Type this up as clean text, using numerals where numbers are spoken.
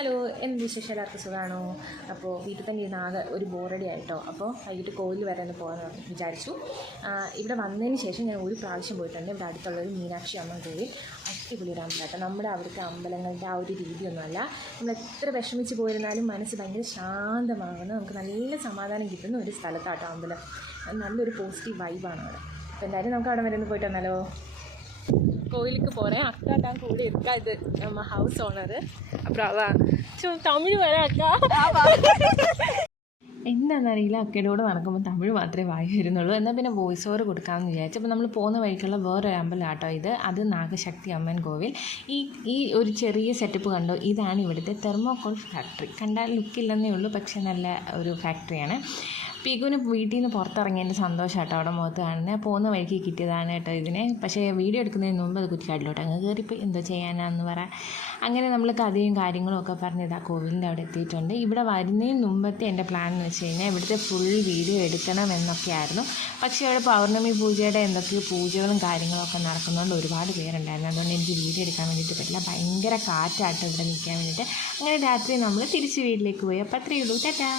Hello, എന്ത് വിശേഷം? എല്ലാവർക്കും സുഖമാണോ? അപ്പോൾ വീട്ടിൽ തന്നെ ഇരുന്ന് ആകെ ഒരു ബോറടി ആയിട്ടോ. അപ്പോൾ വൈകിട്ട് കോവിൽ വരെ ഒന്ന് പോകാമെന്ന് വിചാരിച്ചു. ഇവിടെ വന്നതിന് ശേഷം ഞാൻ ഒരു പ്രാവശ്യം പോയിട്ടുണ്ട്. ഇവിടെ അടുത്തുള്ളൊരു മീനാക്ഷി അമ്മ കോവിൽ അടിപൊളി ഒരു അമ്പലമാട്ടോ. നമ്മുടെ അവിടുത്തെ അമ്പലങ്ങളുടെ ആ ഒരു രീതിയൊന്നുമല്ല. നമ്മൾ എത്ര വിഷമിച്ച് പോയിരുന്നാലും മനസ്സ് ഭയങ്കര ശാന്തമാകുന്ന, നമുക്ക് നല്ല സമാധാനം കിട്ടുന്ന ഒരു സ്ഥലത്താട്ടോ അമ്പലം. നല്ലൊരു പോസിറ്റീവ് വൈബാണ് അവിടെ. അപ്പോൾ എന്തായാലും നമുക്ക് അവിടെ വരെ ഒന്ന് പോയിട്ട് വന്നാലോ? கோயிலுக்கு போகிறேன். அக்கா தான் கூட இருக்கா. இது நம்ம ஹவுஸ் ஓனர். அப்புறம் தமிழ் வர அக்கா എന്താണെന്നറിയില്ല, അക്കയുടെ കൂടെ നടക്കുമ്പോൾ തമിഴ് മാത്രമേ വായി വരുന്നുള്ളൂ. എന്നാൽ പിന്നെ വോയിസ് ഓവർ കൊടുക്കാമെന്ന് വിചാരിച്ചു. അപ്പോൾ നമ്മൾ പോകുന്ന വഴിക്കുള്ള വേറൊരു അമ്പലം ആട്ടോ ഇത്. അത് നാഗശക്തി അമ്മൻ കോവിൽ. ഈ ഒരു ചെറിയ സെറ്റപ്പ് കണ്ടോ, ഇതാണ് ഇവിടുത്തെ തെർമോകോൾ ഫാക്ടറി. കണ്ടാൽ ലുക്കില്ലെന്നേ ഉള്ളൂ, പക്ഷേ നല്ല ഒരു ഫാക്ടറിയാണ്. പിഗുവിന് വീട്ടിൽ നിന്ന് പുറത്തിറങ്ങിയതിൻ്റെ സന്തോഷം കേട്ടോ അവിടെ മുഖത്ത് കാണുന്നത്. പോകുന്ന വഴിക്ക് കിട്ടിയതാണ് കേട്ടോ ഇതിനെ. പക്ഷേ വീഡിയോ എടുക്കുന്നതിന് മുമ്പ് അത് കുറ്റിക്കാട്ടിലോട്ട് അങ്ങ് കയറിപ്പോൾ എന്തോ ചെയ്യാനാന്ന് പറയാം. അങ്ങനെ നമ്മൾ കഥയും കാര്യങ്ങളും ഒക്കെ പറഞ്ഞ് ഇതാ കോവിലിൻ്റെ അവിടെ എത്തിയിട്ടുണ്ട്. ഇവിടെ വരുന്നതിന് മുമ്പത്തെ എൻ്റെ പ്ലാൻ എന്ന് വെച്ച് കഴിഞ്ഞാൽ ഇവിടുത്തെ ഫുൾ വീഡിയോ എടുക്കണം എന്നൊക്കെയായിരുന്നു. പക്ഷേ അവിടെ പൗർണമി പൂജയുടെ എന്തൊക്കെയോ പൂജകളും കാര്യങ്ങളൊക്കെ നടക്കുന്നതുകൊണ്ട് ഒരുപാട് പേരുണ്ടായിരുന്നു. അതുകൊണ്ട് എനിക്ക് വീഡിയോ എടുക്കാൻ വേണ്ടിയിട്ട് പറ്റില്ല. ഭയങ്കര കാറ്റാട്ടോ ഇവിടെ നിൽക്കാൻ വേണ്ടിയിട്ട്. അങ്ങനെ രാത്രി നമ്മൾ തിരിച്ച് വീട്ടിലേക്ക് പോയി. അപ്പോൾ അത്രയേ ഉള്ളൂ. ടാറ്റാ.